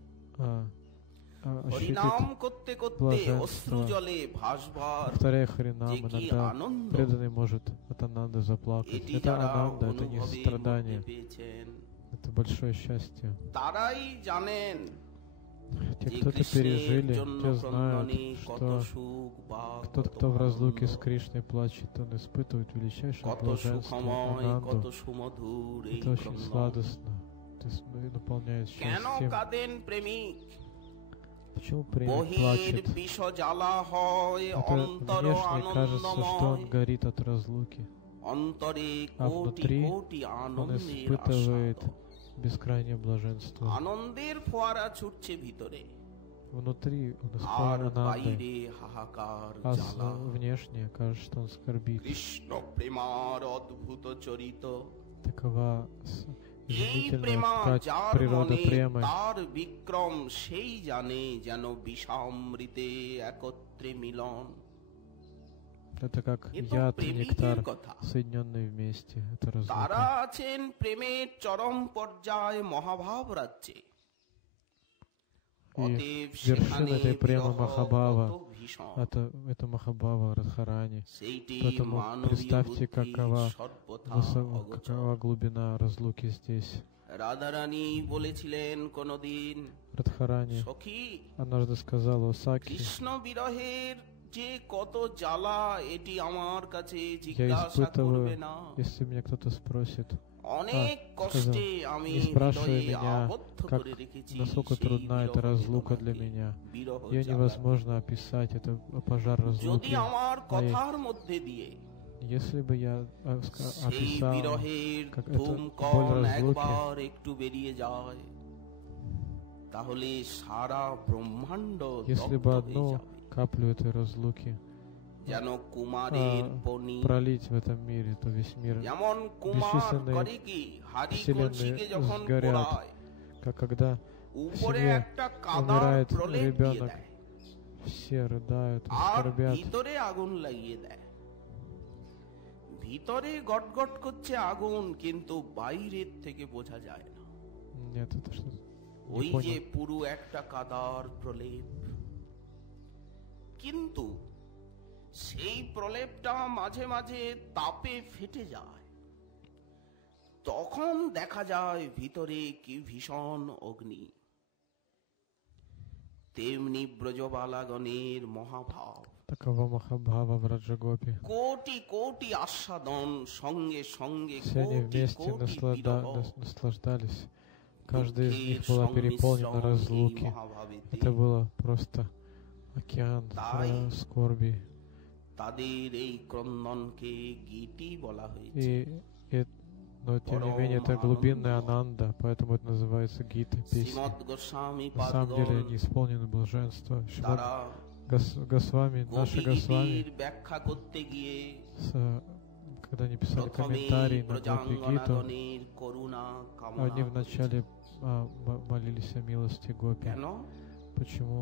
ощутит, হরিনাম করতে করতে блаженство. অশ্রু জলে ভাসবার, повторяя Харинам, যে কি иногда আনন্দ, преданный может от ананды заплакать. এটি Это যারা ананда, это не অনুভবের страдание. মধ্যে পেয়েছেন, Это большое счастье. তারাই জানেন Те, যে кто-то কৃষ্ণের пережили, জন্য те знают, ক্রন্দনে кত что সুখ বা тот, কত кто в разлуке с আনন্দ, Кришной плачет, он испытывает величайшее কত блаженство, সুখময়, কত ананду. সুমধুর এই Это очень ক্রন্দন। сладостно. Это наполняет কেন счастьем. কাঁদেন প্রেমিক? Почему প্রেমিক বহির плачет? বিষ জ্বালা হয়, Это অন্তর внешне кажется, что он আনন্দময়, горит от разлуки. অন্তরে А কোটি внутри কোটি Он আনন্দের испытывает আস্বাদ। бескрайнее блаженство. আনন্দের ফোয়ারা ছুটছে ভিতরে, внутри он আর исполнен Анандой, বাইরে হাহাকার а জ্বালা। внешне кажется, что он скорбит. কৃষ্ণ প্রেমার অদ্ভুত চরিত, Такова এই изумительная প্রেমা ткань যার природа মনে премы. তার বিক্রম সেই জানে, যেন বিষামৃতে একত্রে মিলন। Это как এ তো яд и প্রেমিকের нектар, কথা। соединенные вместе. Это তারা разлука. আছেন প্রেমের চরম পর্যায়ে মহাভাব রাজ্যে। И অতএব вершина সেখানে этой премы বিরহ Махабхава, কত ভীষণ। это Махабхава Радхарани. সেইটি Поэтому মানবীয় представьте, বুদ্ধির какова সর্বথা অগোচর। какова глубина разлуки здесь. রাধারানী বলেছিলেন কোনদিন, Радхарани সখী однажды сказала Осаки: কৃষ্ণ বিরহের যে কত জ্বালা, এটি আমার কাছে я জিজ্ঞাসা করবে испытываю, না। если меня кто-то спросит, অনেক কষ্টে আমি не спрашивай হৃদয়ে меня, আবদ্ধ как, করে রেখেছি насколько সেই трудна эта বিরহ разлука для বেদনাকে, меня. বিরহ Ее জ্বালা। невозможно описать, это пожар যদি разлуки. আমার কথার মধ্যে দিয়ে Если бы я সেই описал, বিরহের как это ধূমকণ боль разлуки, একবার একটু বেরিয়ে যায়, তাহলে সারা ব্রহ্মাণ্ড если দগ্ধ бы হয়ে одну যাবে। каплю этой разлуки যেন কুমারের পনি, пролить в этом мире, то весь мир, যেমন কুমার бесчисленные করে কি হাড়ি вселенные কলসিকে যখন сгорят, পোড়ায়, как когда в উপরে семье একটা কাদার умирает প্রলেপ দিয়ে ребенок, দেয়, все рыдают и আর скорбят, ভিতরে আগুন লাগিয়ে দেয়। ভিতরে গটগট করছে আগুন, কিন্তু বাইরের থেকে বোঝা যায় না। нет, это что-то ওই не যে понял. পুরো একটা কাদার প্রলেপ, কিন্তু সেই প্রলেপটা মাঝে মাঝে তাপে ফেটে যায়, তখন দেখা যায় ভিতরে কি ভীষণ অগ্নি। তেমনি ব্রজবালাগণের মহাভাব, Такова Махабхава в Раджагопи. কোটি কোটি আস্বাদন, সঙ্গে সঙ্গে Все они কোটি вместе কোটি বিরহ, наслаждались. Каждая из них দুঃখের была переполнена সংমিশ্রণ এই разлуки. মহাভাবেতে। Это было просто океан তাই скорби. তাদের এই ক্রন্দনকে গীতি বলা হয়েছে। Но тем не менее это глубинная ананда, поэтому это называется гита, песня. শ্রীমদ গোস্বামী На самом деле পাদগণ они исполнены блаженства. তারা Госвами, наши Госвами, গোপীগীতির ব্যাখ্যা করতে গিয়ে когда они писали প্রথমেই комментарии на Гопи Гиту, ব্রজাঙ্গনাগণের করুণা কামনা они вначале молились о милости Гопи. কেন? Почему?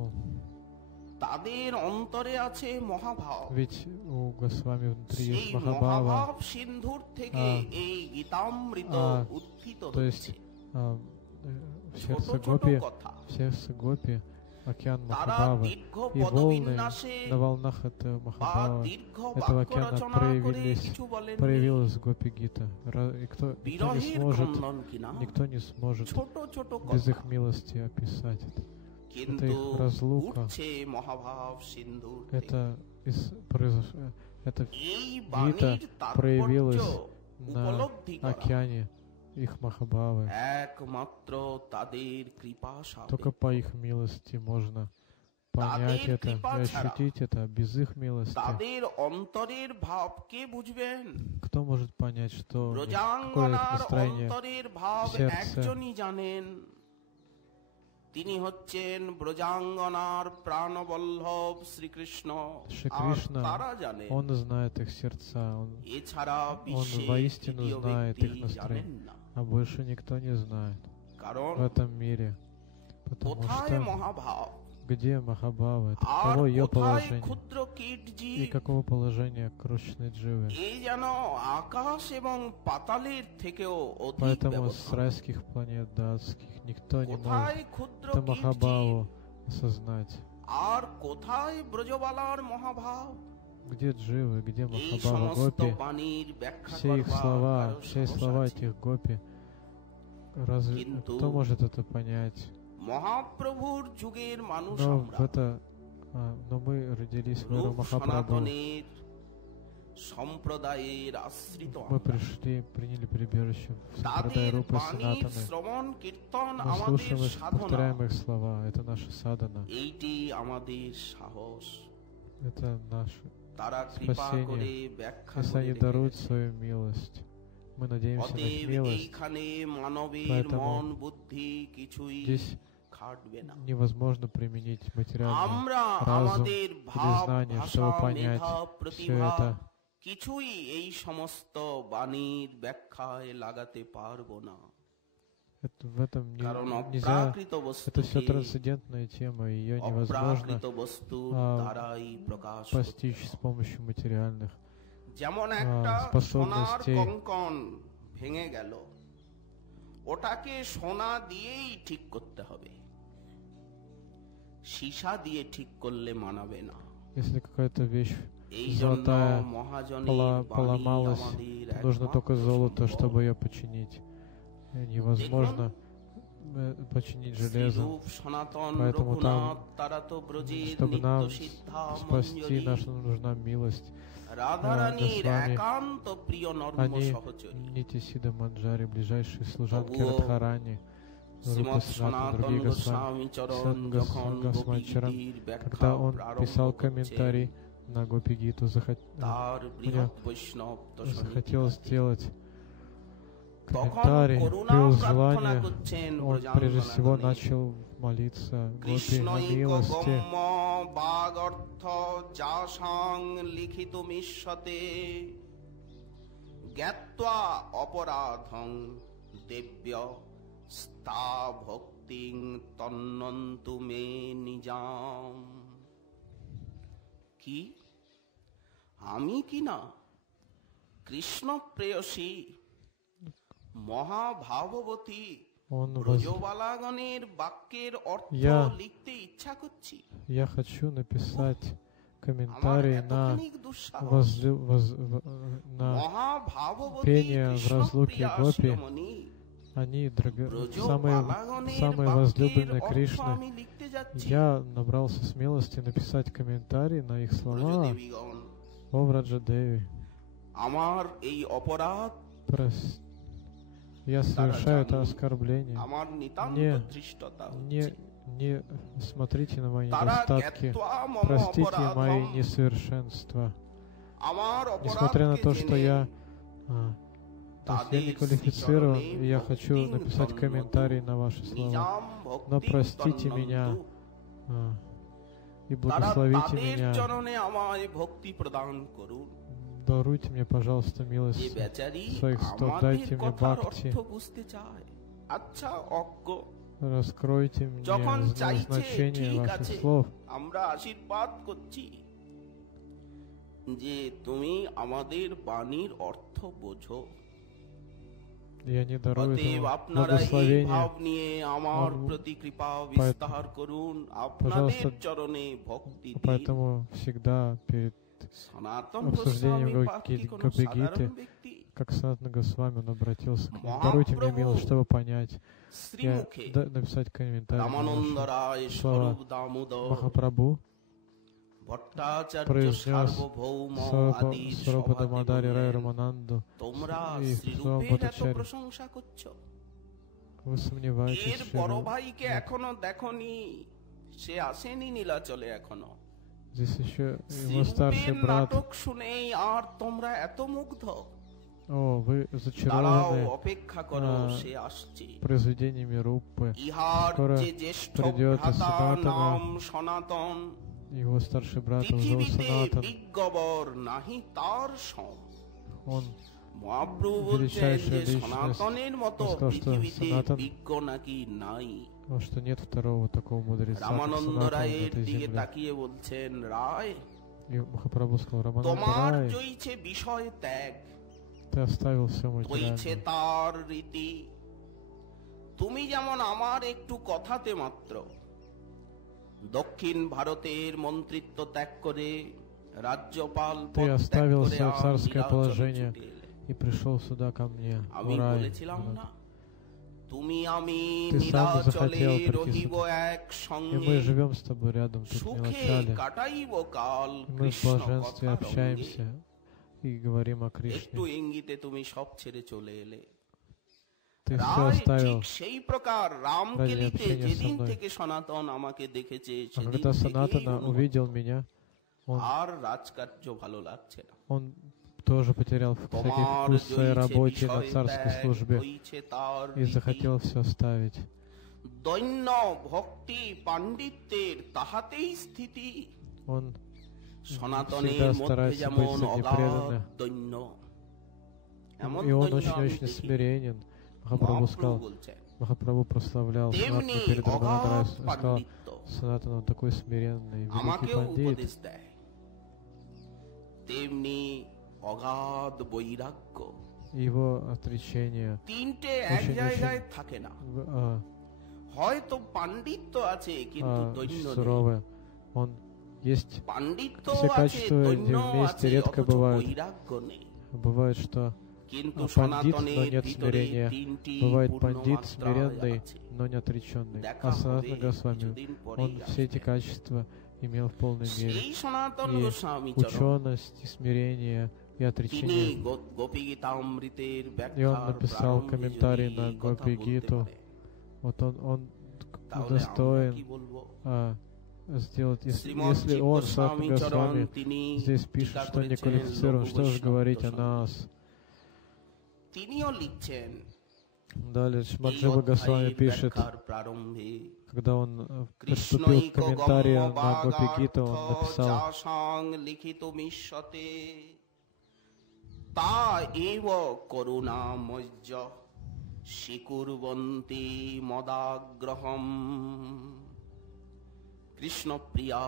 তাদের অন্তরে আছে মহাভাব। Ведь у Госвами внутри সেই есть Махабхава, মহাভাব সিন্ধুর থেকে এই গীতামৃত উত্থিত то есть হচ্ছে। в ছোট сердце ছোট Гопи, কথা, в сердце Гопи океан তারা Махабхавы, দীর্ঘ и волны পদবিন্যাসে на волнах этого বা Махабхава, দীর্ঘ этого বাক্য океана রচনা করে проявились, কিছু বলেন, проявилась Гопи Гита. И никто не বিরহের сможет, ক্রন্দন কিনা никто не сможет ছোট ছোট без কথা, их милости описать это. কিন্তু их разлука. উঠছে মহাভাব সিন্ধুর থেকে। Это эта এই Гита বাণীর তাৎপর্য проявилась на উপলব্ধি করা океане их Махабхавы. একমাত্র তাদের কৃপা সাপেক্ষে। Только по их милости можно понять তাদের это কৃপা и ছাড়া ощутить это. Без их милости তাদের অন্তরের ভাব কে বুঝবেন? кто может понять, что какое их ব্রজাঙ্গনার настроение অন্তরের ভাব сердце? একজনই জানেন, তিনি হচ্ছেন ব্রজাঙ্গনার প্রাণবল্লভ শ্রীকৃষ্ণ। Шри আর Кришна, তারা জানেন, Он знает их сердца, এছাড়া Он বিশ্বে воистину তৃতীয় знает ব্যক্তি их জানেন настроение, না। а больше никто не знает কারণ в этом мире. Потому কোথায় что মহাভাব где Махабхава, это আর каково ее কোথায় положение, ক্ষুদ্র কীট и জীব, каково положение крошечной дживы. এই যেন আকাশ এবং পাতালের থেকেও অধিক Поэтому с ব্যবধান। райских планет до адских никто не কোথায় может ক্ষুদ্র эту কীট জীব Махабхаву осознать. আর কোথায় ব্রজবালার মহাভাব? Где дживы, где এই Махабхава সমস্ত Гопи, বাণীর ব্যাখ্যা все их করবার слова, কারো все সাহস слова আছে? этих Гопи, разве কিন্তু кто может это понять? মহাপ্রভুর যুগের মানুষ Но আমরা, но мы родились в эру রূপ Махапрабху. সনাতনের সম্প্রদায়ের আশ্রিত Мы আমরা। пришли, приняли прибежище в Сампрадай তাদের Рупы বাণীর Санатаны. শ্রবণ কীর্তন Мы আমাদের слушаем их, সাধনা, повторяем их слова. Это наша садана. এইটি আমাদের সাহস। Это наше তারা কৃপা спасение. করে ব্যাখ্যা Если করে они রেখে даруют গেছে। свою милость, мы надеемся на их অতএব милость. এইখানে মানবের Поэтому মন বুদ্ধি কিছুই Здесь невозможно применить материальный разум или знание, чтобы понять все это. কিছুই এই সমস্ত বাণীর ব্যাখ্যায় লাগাতে পারবো না। В этом нельзя, это все трансцендентная тема, ее невозможно постичь с помощью материальных যেমন একটা সোনার কঙ্কন ভেঙে গেল, ওটাকে সোনা দিয়েই ঠিক করতে হবে, সীসা দিয়ে ঠিক করলে মানাবে না। Если какая-то вещь золотая поломалась, нужно только золото, чтобы ее починить. Невозможно починить железо. Поэтому там, чтобы нам спасти, нашу нужна милость. Они Нитисида Манджари, ближайшие служанки Радхарани, Рупа Санатана, другие Госвами, когда он писал комментарий на Гопи Гиту, мне захотелось сделать комментарий, привел желание, он прежде всего начал молиться Гопи о милости. কি আমি কি না কৃষ্ণ প্রেয়সী মহাভাববতী ব্রজবালাগণের বাক্যের অর্থ লিখতে ইচ্ছা করছি। Я хочу написать комментарий на пение в разлуке Гопи. Они самые возлюбленные Кришны. Я набрался смелости написать комментарий на их слова. О, Враджадеви, я совершаю это оскорбление. Не смотрите на мои недостатки, простите мои несовершенства. Несмотря на то, что я не квалифицирован, и я хочу написать комментарий на ваши слова, но простите меня и благословите меня. Даруйте мне, пожалуйста, милость своих стоп, дайте мне бхакти. Раскройте мне значение ваших слов. Я не дарую этому благословения. Пожалуйста, поэтому всегда перед обсуждением Гопи-гиты, как Санатана Госвами, он обратился к ним. Даруйте мне милость, чтобы понять. Я написать комментарий. Слова Махапрабху произнес Сварупа Дамадари Рай Рамананду и Свам Бхаттачари. Вы сомневаетесь, здесь еще его старший брат. О, вы зачарованы произведениями Руппы. Скоро придет и Санатана, его старший брат, он зовут Санатан. Он величайшая личность. Он сказал, что Санатан, что нет второго такого мудреца, как Санатан в этой земле. И Махапрабху сказал: Рамананда Рай, ты оставил все материальное. তুমি যেমন আমার একটু কথাতে মাত্র দক্ষিণ ভারতের মন্ত্রিত্ব ত্যাগ করে রাজ্যপাল ты оставил все царское положение и пришел сюда ко мне в рай. তুমি আমি নীলাচলে রহিব এক সঙ্গে, и мы живем с тобой рядом тут в Нилачале. Мы в блаженстве общаемся и говорим о Кришне. একটু ইঙ্গিতে তুমি সব ছেড়ে চলে এলে। Ты все оставил সেই প্রকার রামকেলিতে যেদিন থেকে সনাতন আমাকে দেখেছে সেদিন когда Санатана увидел меня, আর রাজকার্য ভালো লাগছে না। Он тоже потерял всякий вкус в своей работе на царской службе и захотел все оставить. দৈন্য ভক্তি পাণ্ডিত্যের তাহাতেই স্থিতি। Он সনাতনের всегда মধ্যে старается যেমন быть среди অগাধ преданных. দৈন্য, এমন И он দৈন্য очень, আমি очень দেখি। смиренен. Махапрабху মহাপ্রভু сказал, বলছেন Махапрабху прославлял তেমনি Санатану перед অগাধ Рагунатарай, сказал, পাণ্ডিত্য Санатана, он такой смиренный, великий আমাকেও пандит. উপদেশ দেয়, তেমনি অগাধ বৈরাগ্য। Его отречение তিনটে এক очень, জায়গায় থাকে না, очень হয়তো পাণ্ডিত্য আছে কিন্তু দৈন্য নেই, суровое. Он есть পাণ্ডিত্য все আছে качества, দৈন্য где вместе আছে редко অথচ бывают. বৈরাগ্য নেই। Бывает, что কিন্তু пандит, но সনাতনের нет ভিতরে смирения. তিনটি Бывает পূর্ণ пандит মাত্রায় смиренный, আছে। но не отреченный. দেখা А হবে Санатана Госвами, কিছুদিন পরেই он все эти আসবে। качества имел в полной мере. সেই সনাতন И গোস্বামী চরণ ученость, и смирение, и তিনি отречение. গোপী গীতামৃতের И он ব্যাখ্যার написал প্রারম্ভে комментарий যদি на এই কথা Гопи বলতে Гиту. পারে, Вот он তাহলে আমরা достоин কি বলবো? сделать, শ্রীমৎ если জীব он, গোস্বামী Санатана чаран, Госвами, তিনি здесь টিকা пишет, что не করেছেন квалифицирован, লঘু что же говорить о বৈষ্ণব нас. তিনিও লিখছেন Далее এই Шмаджива Госвами অধ্যায়ের пишет, ব্যাখ্যার প্রারম্ভে когда он приступил কৃষ্ণই к комментарию на Гопи গম্য Гиту, он বাগার্থ написал, যাসাং লিখিত মিশ্যতে তা এব করুণামজ্জ স্বীকুর্বন্তি মদাগ্রহম। কৃষ্ণ প্রিয়া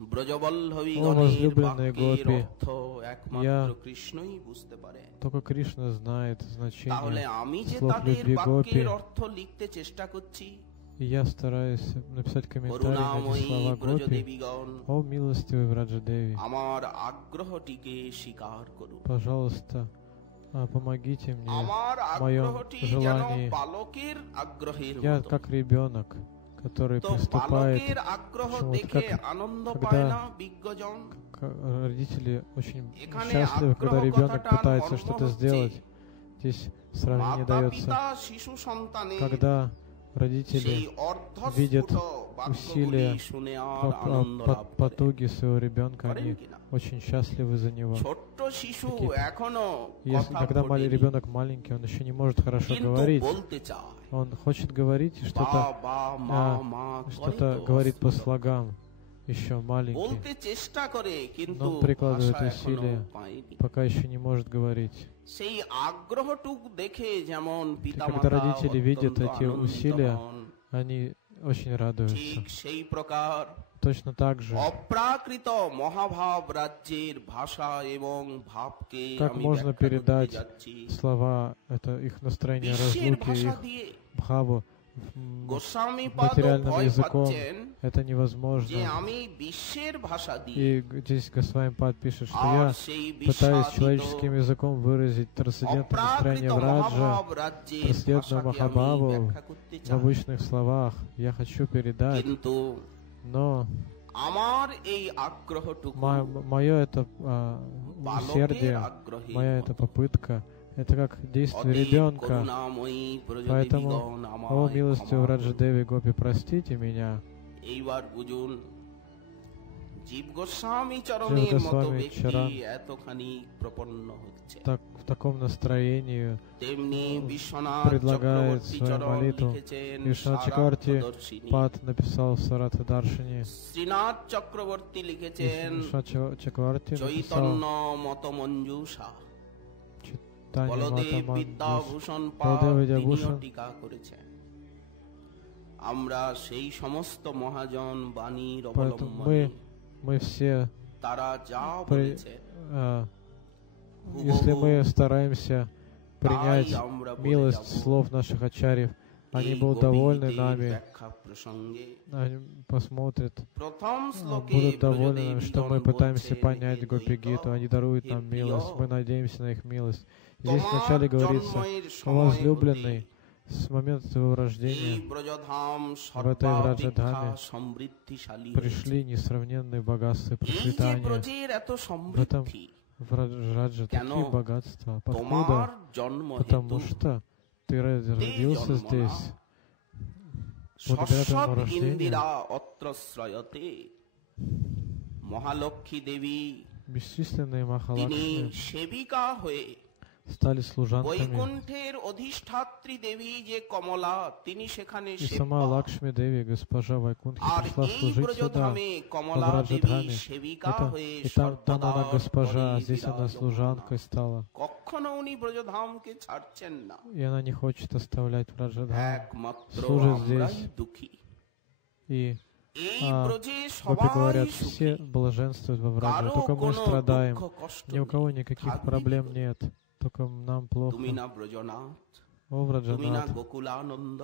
ব্রজবল্লভীগণের возлюбленные বাক্যের গোপী, অর্থ একমাত্র কৃষ্ণই বুঝতে পারেন। только Кришна знает তাহলে значение আমি যে слов তাদের любви বাক্যের Гопи. অর্থ লিখতে চেষ্টা করছি, И я стараюсь написать комментарий на эти করুণাময়ী слова Гопи. ব্রজদেবীগণ, О, милостивый Враджадеви, আমার আগ্রহটিকে স্বীকার করুন। пожалуйста, помогите мне আমার в моем আগ্রহটি যেন желании. বালকের আগ্রহের Я মতো। как ребенок, который তো приступает. বালকের আগ্রহ почему-то দেখে как- আনন্দ когда- পায় না বিজ্ঞজন। Родители очень এখানে счастливы, когда আগ্রহ ребенок কথাটার пытается মর্ম что-то হচ্ছে, сделать. Здесь сравнение মাতা дается. পিতা শিশু সন্তানের Когда সেই родители অর্ধস্ফুট বাক্যগুলি усилия, শুনে আর আনন্দ লাভ করে। потуги своего ребенка, করেন они কিনা? очень счастливы за него. ছোট্ট শিশু Такие- এখনো Если কথা когда ফোটেনি, ребенок маленький, он еще не может хорошо কিন্তু говорить. বলতে চায়, Он хочет говорить и বা что-то, বা মা মা করে что-то তো говорит по হস্তদত্ত। слогам. Еще маленький, বলতে চেষ্টা করে কিন্তু но он прикладывает ভাষা এখনো усилия, পায়নি। пока еще не может говорить. সেই আগ্রহটুক দেখে যেমন когда পিতামাতা родители видят অত্যন্ত эти আনন্দিত усилия, হন, Они очень радуются. ঠিক সেই প্রকার Точно так же, অপ্রাকৃত মহাভাব রাজ্যের ভাষা এবং ভাবকে как আমি можно ব্যাখ্যা করতে передать যাচ্ছি слова, это их настроение, বিশ্বের разлуки, ভাষা их দিয়ে। бхаву গোস্বামী পাদ материальным ভয় языком. পাচ্ছেন Это যে невозможно. আমি বিশ্বের ভাষা দিয়ে И здесь Госвами Пад пишет, что আর я সেই пытаюсь বিস্বাদিত человеческим языком выразить трансцендентное অপ্রাকৃত настроение Враджа মহাভাব রাজ্যের трансцендентную ভাষাকে আমি Махабхаву ব্যাখ্যা করতে в চাই, обычных словах. Я хочу передать, কিন্তু но আমার এই আগ্রহটুকু мое это বালকের усердие, আগ্রহের моя মতো। эта попытка, это как действие অতএব ребенка. করুণাময়ী Поэтому, ব্রজদেবীগণ, о আমায় милостивый ক্ষমা করুন। Враджадеви Гопи, простите меня. এইবার বুঝুন, জীব গোস্বামী চরণের মতো গোস্বামী ব্যক্তি চরণ এতখানি প্রপন্ন হচ্ছে, Так, в таком настроении তেমনি বিশ্বনাথ предлагает চক্রবর্তী свою চরণ молитву. লিখেছেন Вишна Чакарти সারার্থদর্শিনী, Пад написал в Саратхадаршине. শ্রীনাথ চক্রবর্তী লিখেছেন Вишна Чакарти написал চৈতন্য মত মঞ্জুষা, Таня বলদেব Матаман. বিদ্যাভূষণ পাদ বলদেব তিনিও বিদ্যাভূষণ। টিকা করেছেন। আমরা সেই সমস্ত মহাজন বাণীর Поэтому অবলম্বনে мы все, তারা যা при- বলেছে если мы стараемся принять তাই আমরা বলে милость যাব। слов наших ачарьев, они এই будут довольны গোপীগীতের нами, ব্যাখ্যা প্রসঙ্গে они посмотрят, প্রথম শ্লোকে будут довольны нами, что мы ব্রজদেবীগণ пытаемся বলছেন, понять হে Гопи দ্বৈত, Гиту, они даруют হে нам প্রিয়, милость, мы надеемся на их милость. Здесь তোমার вначале говорится, জন্মের о সময় возлюбленный, হতে с момента твоего এই рождения ব্রজধাম в этой সর্বাপেক্ষা Враджадхаме সমৃদ্ধিশালী пришли несравненные богатства и এই যে процветания. ব্রজের এত সমৃদ্ধি, В Раджа কেন? такие богатства. তোমার Откуда? জন্ম Потому হেতু что ты родился জন্মনা здесь. Благодаря শশ্বত твоему рождению ইন্দিরা অত্রশ্রয়তে, মহালক্ষ্মী দেবী бесчисленные তিনি Махалакшми, সেবিকা হয়ে стали служанками. বৈকুণ্ঠের অধিষ্ঠাত্রী দেবী যে কমলা, তিনি সেখানে И сама সেবা। Лакшми Деви, госпожа Вайкунтхи, আর пришла এই служить сюда, ব্রজধামে в কমলা দেবী Браджадхаме. সেবিকা হয়ে И там সর্বদা она госпожа, а здесь она বিরাজমানা। служанкой стала. কখনো উনি ব্রজধামকে ছাড়ছেন না। И она не хочет оставлять Браджадхам. একমাত্র Служит আমরাই здесь. দুঃখী। И এই ব্রজে Гопи সবাই говорят, সুখী, все блаженствуют во Враджа, কারো только мы কোনো страдаем. দুঃখ কষ্ট Ни у кого নেই। никаких থাকবে проблем কি করে? нет, только нам плохо. তুমি না ব্রজনাথ, О, তুমি না Враджанат, গোকুলানন্দ,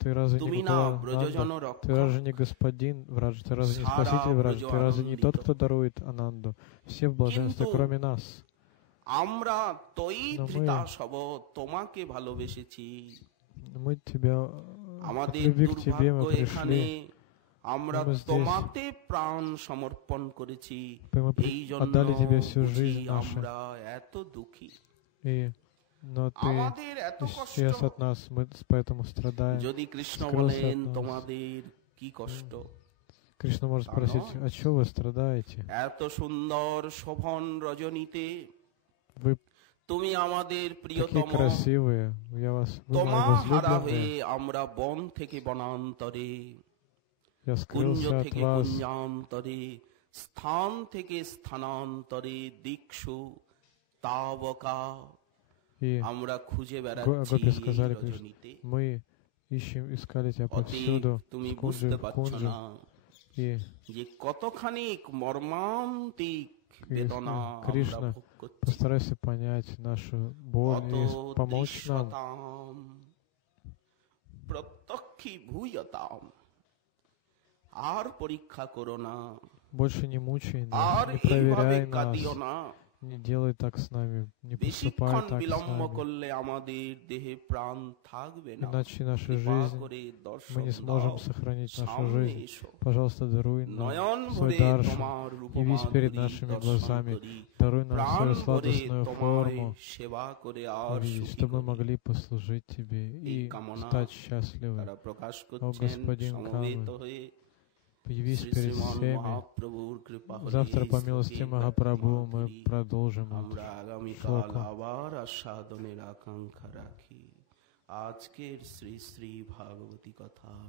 ты разве তুমি не না Гокулананда? ব্রজজন Ты রক্ষক, разве не господин Враджа? Ты разве не Сара спаситель Враджа? Ты разве не тот, Браджо кто дарует Ананду? Все в блаженстве, Кинту кроме нас. আমরা তৈ Но ধৃতা সব, তোমাকে ভালোবেসেছি। мы тебя, от আমাদের любви к тебе দুর্ভাগ্য мы এখানে, пришли. আমরা Мы здесь. তোমাতে প্রাণ সমর্পণ করেছি, Мы এই জন্য отдали тебе всю বুঝি жизнь нашу. আমরা এত দুঃখী। Но ты আমাদের এত কষ্ট, исчез от нас, мы поэтому страдаем. যদি কৃষ্ণ скрылся বলেন от нас. তোমাদের কি কষ্ট, Кришна может спросить, от чего вы страдаете? এত সুন্দর শোভন রজনীতে Вы তুমি আমাদের такие প্রিয়তম, красивые, вы তোমা мои হারা হয়ে возлюбленные. আমরা বন থেকে বনান্তরে, Я কুঞ্জ скрылся от থেকে вас, কুঞ্জান্তরে, স্থান থেকে স্থানান্তরে, দীক্ষু তাবকা, и আমরা খুঁজে বেড়াচ্ছি Гопи сказали, রজনীতে। мы искали тебя অতীত повсюду, তুমি в Кунджи, বুঝতে в পারছো Кунджи. না И যে কতখানি মর্মান্তিক বেদনা আমরা Кришна, ভোগ করছি। постарайся понять нашу боль অত и помочь нам. দৃশ্যতাম প্রত্যক্ষী ভূয়তাম, আর পরীক্ষা করো না, Больше не мучай আর нас, не এইভাবে проверяй কাঁদিও нас, না। не делай так с нами, не поступай বেশিক্ষণ так с বিলম্ব нами. করলে আমাদের দেহে প্রাণ থাকবে না। Иначе нашу কৃপা жизнь, করে мы দর্শন не দাও, сможем сохранить нашу সামনে жизнь. এসো। Пожалуйста, даруй нам নয়ন свой ভরে даршан. তোমার Явись перед রূপমাধুরী нашими দর্শন глазами. করি, Даруй нам প্রাণ свою ভরে сладостную তোমায় форму, সেবা করে আর увидеть, সুখী чтобы мы করি। могли послужить Тебе এই и কামনা стать счастливы. তারা প্রকাশ О, করছেন Господин সমবেত Камы, হয়ে। Явись শ্রী перед শ্রীমান всеми. মহাপ্রভুর কৃপা হলে Завтра, по এই милости শ্লোকে Махапрабху, мы করি। продолжим আমরা эту আগামীকাল шлоку. আবার আস্বাদনের আকাঙ্ক্ষা রাখি। আজকের শ্রী শ্রী ভাগবতী কথার